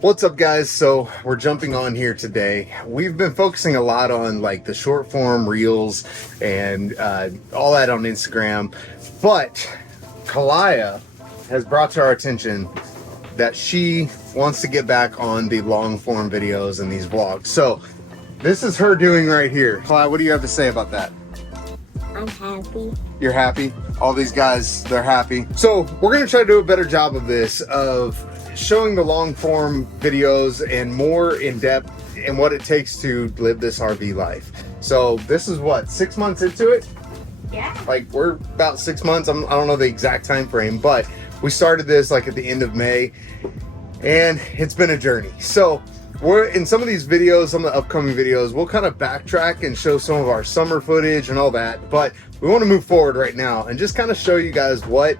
What's up, guys? So we're jumping on here today. We've been focusing a lot on like the short form reels and all that on Instagram, but Kalaya has brought to our attention that she wants to get back on the long form videos and these vlogs. So this is her doing right here. Kalaya, what do you have to say about that? I'm happy. You're happy? All these guys, they're happy. So we're gonna try to do a better job of this, of showing the long form videos and more in depth in what it takes to live this RV life. So this is what, 6 months into it? Yeah. Like we're about 6 months. I don't know the exact time frame, but we started this like at the end of May and it's been a journey. So we're in some of these videos, some of the upcoming videos, we'll kind of backtrack and show some of our summer footage and all that, but we want to move forward right now and just kind of show you guys what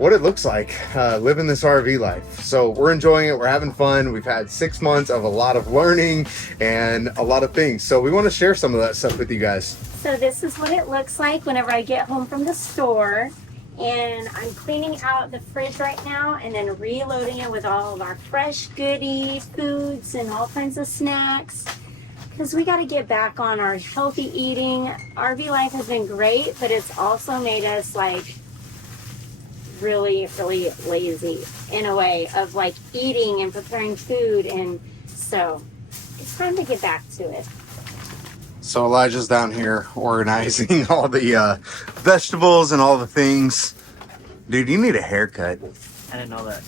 it looks like living this RV life. So we're enjoying it, we're having fun. We've had 6 months of a lot of learning and a lot of things. So we want to share some of that stuff with you guys. So this is what it looks like whenever I get home from the store. And I'm cleaning out the fridge right now and then reloading it with all of our fresh goodie foods and all kinds of snacks. Because we got to get back on our healthy eating. RV life has been great, but it's also made us like really lazy in a way of like eating and preparing food. And so it's time to get back to it. So Elijah's down here organizing all the vegetables and all the things. Dude, you need a haircut. I didn't know that.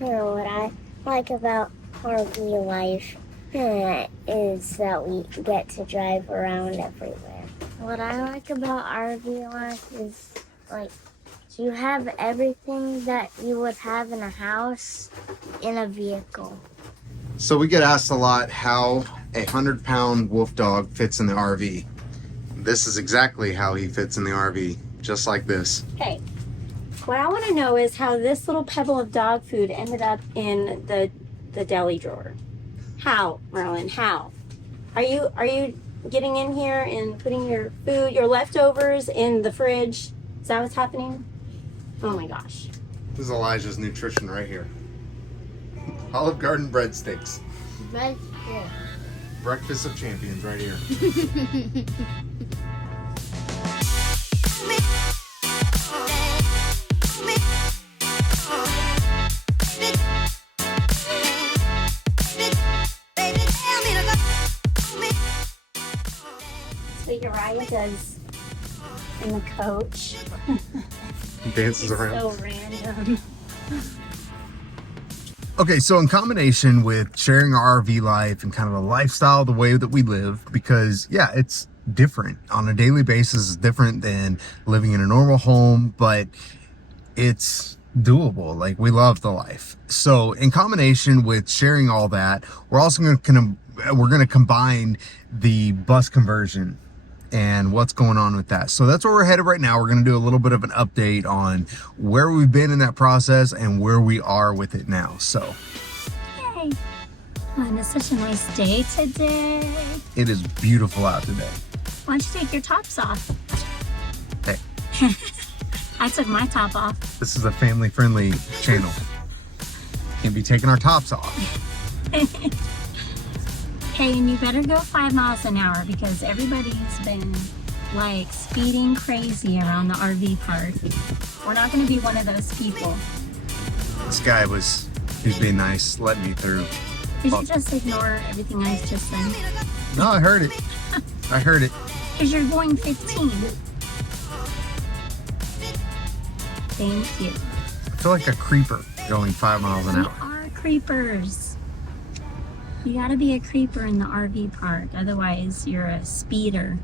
You know what I like about RV life is that we get to drive around everywhere. What I like about RV life is like you have everything that you would have in a house in a vehicle. So we get asked a lot how a 100-pound wolf dog fits in the RV. This is exactly how he fits in the RV, just like this. Okay, what I want to know is how this little pebble of dog food ended up in the deli drawer. How, Merlin? How? Are you getting in here and putting your food, your leftovers in the fridge? Is that what's happening? Oh my gosh. This is Elijah's nutrition right here. Olive Garden breadsticks. Breakfast of champions right here. So Uriah does in the coach. Dances around. So random. Okay, so in combination with sharing our RV life and kind of the lifestyle, the way that we live, because yeah, it's different on a daily basis. It's different than living in a normal home, but it's doable. Like, we love the life. So in combination with sharing all that, we're also going to combine the bus conversion and what's going on with that. So that's where we're headed right now. We're going to do a little bit of an update on where we've been in that process and where we are with it now. So Yay. Oh, and it's such a nice day today. it is beautiful out today. Why don't you take your tops off? Hey, I took my top off. this is a family friendly channel. Can't be taking our tops off. Hey, and you better go 5 miles an hour because everybody's been like speeding crazy around the RV park. We're not going to be one of those people. This guy he's being nice, letting me through. Did you just ignore everything I just said? No, I heard it. I heard it. Because you're going 15. Thank you. I feel like a creeper going 5 miles an We hour. are creepers. You gotta be a creeper in the RV park, otherwise you're a speeder.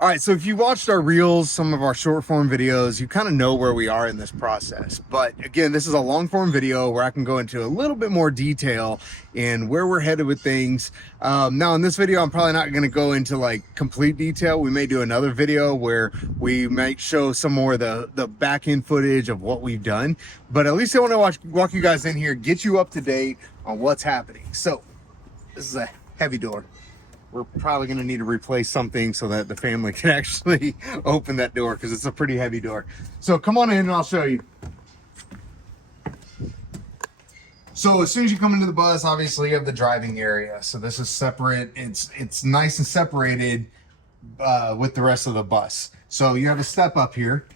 All right, so if you watched our reels, some of our short form videos, you kind of know where we are in this process. But again, this is a long form video where I can go into a little bit more detail in where we're headed with things. Now in this video, I'm probably not going to go into like complete detail. We may do another video where we might show some more of the back end footage of what we've done. But at least I want to walk you guys in here, get you up to date on what's happening. So this is a heavy door. We're probably going to need to replace something so that the family can actually open that door because it's a pretty heavy door. So come on in and I'll show you. So as soon as you come into the bus, obviously you have the driving area. So this is separate. It's nice and separated with the rest of the bus. So you have a step up here.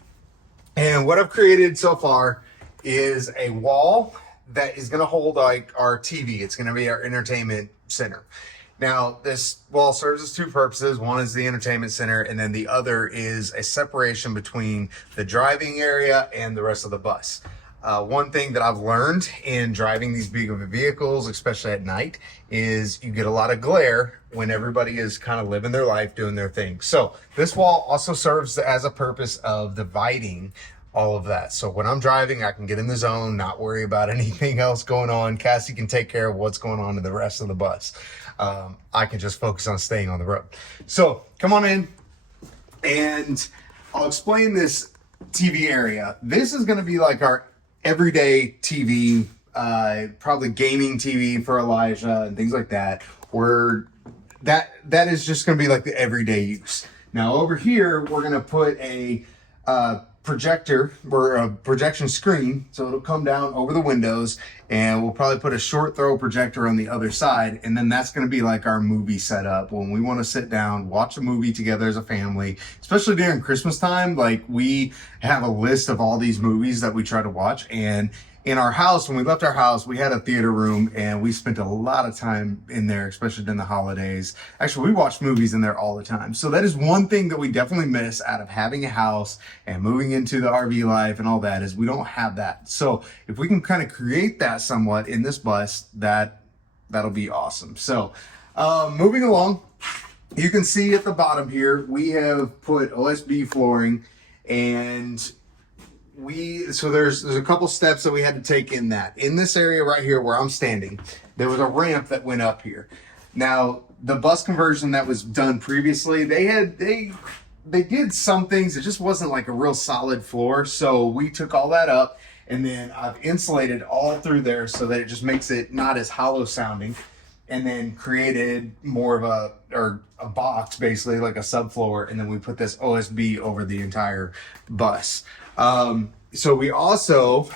And what I've created so far is a wall that is going to hold like our TV. It's going to be our entertainment center. Now, this wall serves as two purposes. One is the entertainment center, and then the other is a separation between the driving area and the rest of the bus. One thing that I've learned in driving these big vehicles, especially at night, is you get a lot of glare when everybody is kind of living their life, doing their thing. So this wall also serves as a purpose of dividing all of that. So when I'm driving, I can get in the zone, not worry about anything else going on. Cassie can take care of what's going on in the rest of the bus. I can just focus on staying on the road. So come on in and I'll explain this TV area. This is going to be like our everyday TV, probably gaming TV for Elijah and things like that, where that is just going to be like the everyday use. Now over here, we're going to put a projector or a projection screen, so it'll come down over the windows, and we'll probably put a short throw projector on the other side, and then that's going to be like our movie setup when we want to sit down, watch a movie together as a family, especially during Christmas time. Like, we have a list of all these movies that we try to watch, and in our house, when we left our house, we had a theater room, and we spent a lot of time in there, especially during the holidays. Actually, we watched movies in there all the time. So that is one thing that we definitely miss out of having a house and moving into the RV life and all that, is we don't have that. So if we can kind of create that somewhat in this bus, that'll be awesome. So moving along, you can see at the bottom here, we have put OSB flooring, and so there's a couple steps that we had to take in that. In this area right here where I'm standing, there was a ramp that went up here. Now, the bus conversion that was done previously, they did some things. It just wasn't like a real solid floor. So we took all that up, and then I've insulated all through there so that it just makes it not as hollow sounding, and then created more of a box, basically like a subfloor. And then we put this OSB over the entire bus. So we also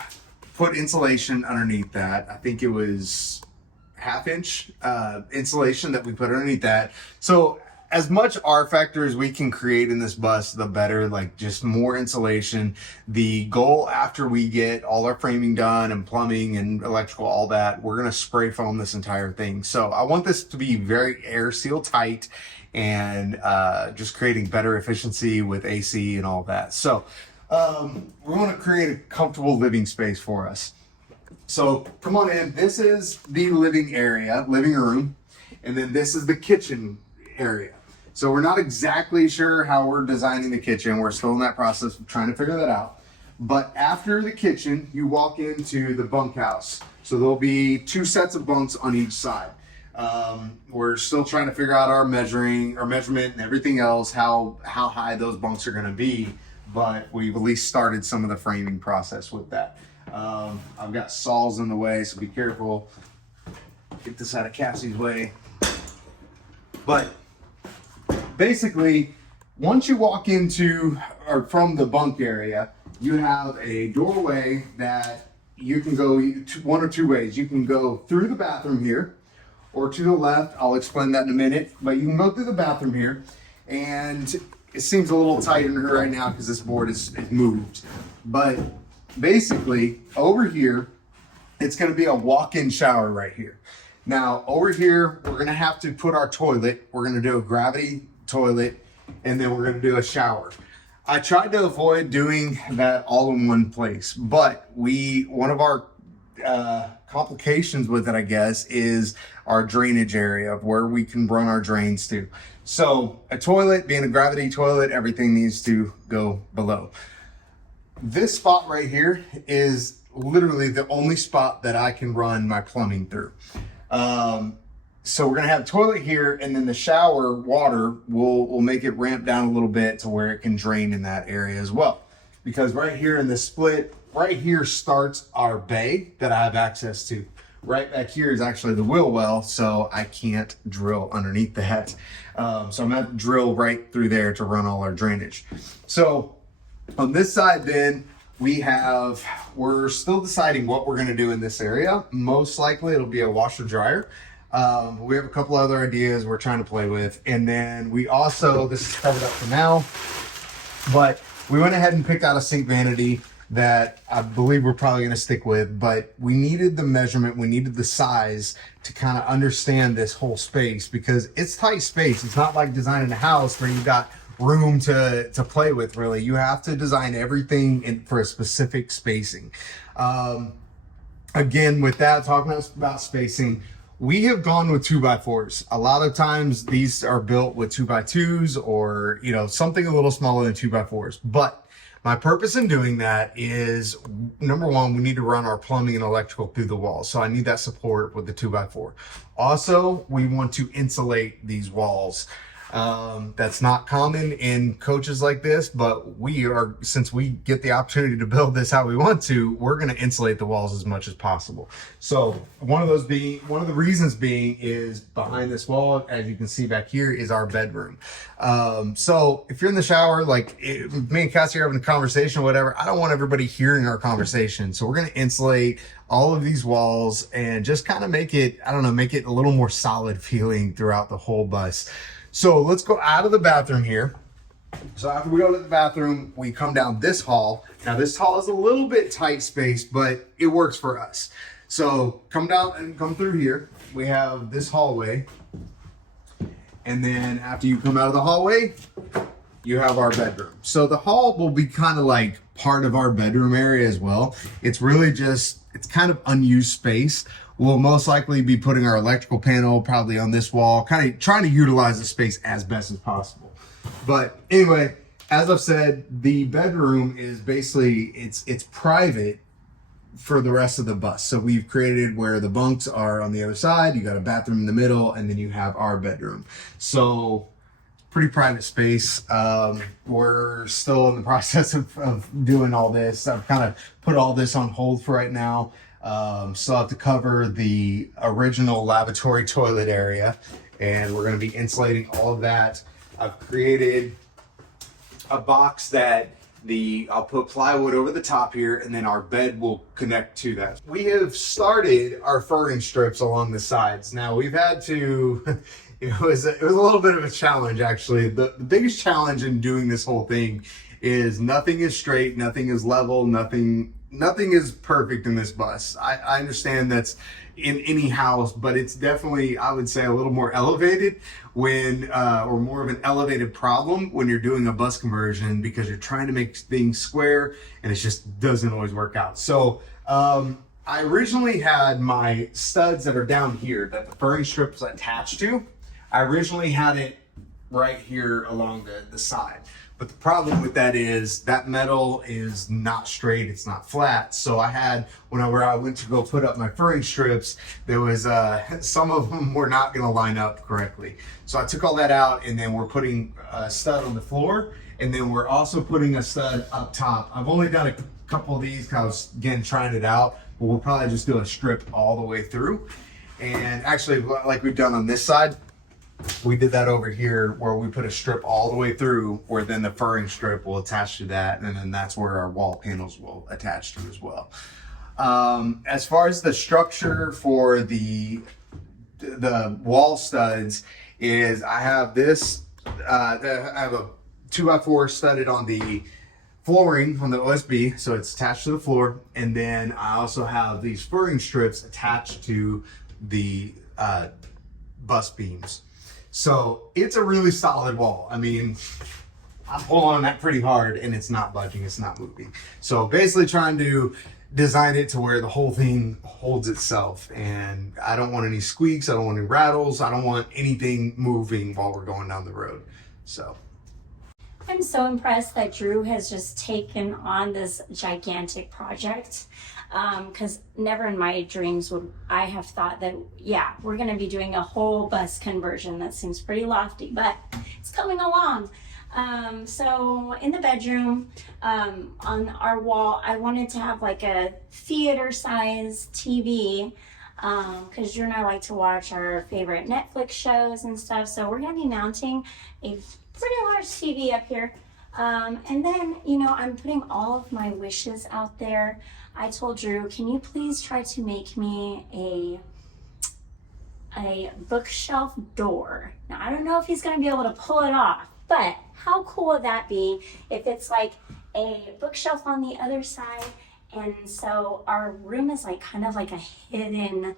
put insulation underneath that. I think it was 1/2 inch insulation that we put underneath that. So as much R factor as we can create in this bus, the better. Like, just more insulation. The goal after we get all our framing done and plumbing and electrical, all that, we're going to spray foam this entire thing. So I want this to be very air seal tight, and just creating better efficiency with AC and all that. So we want to create a comfortable living space for us. So come on in. This is the living room, and then this is the kitchen area. So we're not exactly sure how we're designing the kitchen. We're still in that process of trying to figure that out. But after the kitchen, you walk into the bunkhouse. So there'll be 2 sets of bunks on each side. We're still trying to figure out our measurement and everything else, how high those bunks are going to be. But we've at least started some of the framing process with that. I've got saws in the way, so be careful. Get this out of Cassie's way. But basically, once you walk into or from the bunk area, you have a doorway that you can go one or two ways. You can go through the bathroom here, or to the left. I'll explain that in a minute. But you can go through the bathroom here, and it seems a little tight in her right now because this board is moved. But basically, over here, it's going to be a walk-in shower right here. Now, over here, we're going to have to put our toilet. We're going to do a gravity toilet, and then we're going to do a shower. I tried to avoid doing that all in one place, but one of our complications with it, I guess, is our drainage area of where we can run our drains to. So a toilet, being a gravity toilet, everything needs to go below. This spot right here is literally the only spot that I can run my plumbing through. So we're gonna have a toilet here, and then the shower water will make it ramp down a little bit to where it can drain in that area as well. Because right here in the split, right here starts our bay that I have access to. Right back here is actually the wheel well, so I can't drill underneath that. So I'm gonna have to drill right through there to run all our drainage. So on this side then, we're still deciding what we're going to do in this area. Most likely it'll be a washer dryer. We have a couple other ideas we're trying to play with. And then we also, this is covered up for now, but we went ahead and picked out a sink vanity that I believe we're probably going to stick with, but we needed the measurement, we needed the size to kind of understand this whole space, because it's tight space. It's not like designing a house where you got room to play with. Really, you have to design everything for a specific spacing. Again, with that, talking about spacing, we have gone with 2x4s. A lot of times these are built with 2x2s, or something a little smaller than 2x4s. But my purpose in doing that is, number one, we need to run our plumbing and electrical through the walls. So I need that support with the 2x4. Also, we want to insulate these walls. That's not common in coaches like this, but since we get the opportunity to build this how we want to, we're going to insulate the walls as much as possible. So one of the reasons being is behind this wall, as you can see back here, is our bedroom. So if you're in the shower, me and Cassie are having a conversation or whatever, I don't want everybody hearing our conversation. So we're going to insulate all of these walls and just kind of make it a little more solid feeling throughout the whole bus. So let's go out of the bathroom here. So after we go to the bathroom, we come down this hall. Now this hall is a little bit tight space, but it works for us. So come down and come through here. We have this hallway. And then after you come out of the hallway, you have our bedroom. So the hall will be kind of like part of our bedroom area as well. It's really it's kind of unused space. We'll most likely be putting our electrical panel probably on this wall, kind of trying to utilize the space as best as possible. But anyway, as I've said, the bedroom is basically, it's private for the rest of the bus. So we've created where the bunks are on the other side, you got a bathroom in the middle, and then you have our bedroom. So pretty private space. We're still in the process of doing all this. I've kind of put all this on hold for right now. Still have to cover the original lavatory toilet area, and we're going to be insulating all of that. I've created a box that I'll put plywood over the top here, and then our bed will connect to that. We have started our furring strips along the sides. Now we've had to, it was a little bit of a challenge actually. The biggest challenge in doing this whole thing is nothing is straight, nothing is level, nothing is perfect in this bus. I understand that's in any house, but it's definitely, I would say, a little more elevated or more of an elevated problem when you're doing a bus conversion, because you're trying to make things square and it just doesn't always work out. So I originally had my studs that are down here that the furring strip is attached to. I originally had it right here along the side. But the problem with that is that metal is not straight, it's not flat. So whenever I went to go put up my furring strips, there was some of them were not gonna line up correctly. So I took all that out, and then we're putting a stud on the floor, and then we're also putting a stud up top. I've only done a couple of these because I was, again, trying it out, but we'll probably just do a strip all the way through. And actually, like we've done on this side, we did that over here where we put a strip all the way through, where then the furring strip will attach to that, and then that's where our wall panels will attach to as well. As far as the structure for the wall studs is, I have this, I have a 2x4 studded on the flooring on the OSB, so it's attached to the floor, and then I also have these furring strips attached to the bus beams. So it's a really solid wall. I mean, I'm pulling on that pretty hard and it's not budging, it's not moving. So basically trying to design it to where the whole thing holds itself, and I don't want any squeaks, I don't want any rattles, I don't want anything moving while we're going down the road. So I'm so impressed that Drew has just taken on this gigantic project, because never in my dreams would I have thought that, yeah, we're going to be doing a whole bus conversion. That seems pretty lofty, but it's coming along. So in the bedroom, on our wall, I wanted to have like a theater size TV, because Drew and I like to watch our favorite Netflix shows and stuff. So we're going to be mounting a pretty large TV up here. And then, you know, I'm putting all of my wishes out there. I told Drew, can you please try to make me a bookshelf door? Now, I don't know if he's going to be able to pull it off, but how cool would that be if it's like a bookshelf on the other side? And so our room is like kind of like a hidden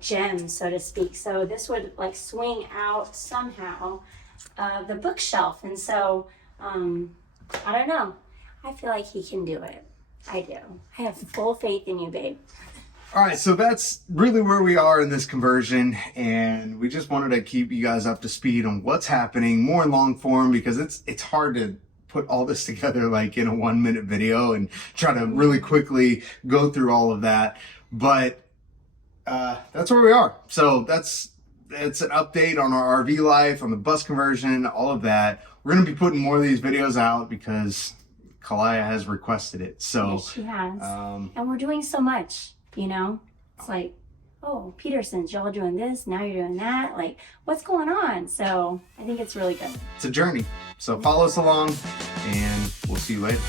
gem, so to speak. So this would like swing out somehow the bookshelf. And so I don't know. I feel like he can do it. I do. I have full faith in you, babe. All right, so that's really where we are in this conversion, and we just wanted to keep you guys up to speed on what's happening more in long form, because it's hard to put all this together like in a 1-minute video and try to really quickly go through all of that. But that's where we are. So it's an update on our RV life, on the bus conversion, all of that. We're going to be putting more of these videos out because Kalaya has requested it. So Yes, she has. And we're doing so much, you know? It's like, oh, Peterson's, y'all doing this, now you're doing that. Like, what's going on? So I think it's really good. it's a journey. So follow us along, and we'll see you later.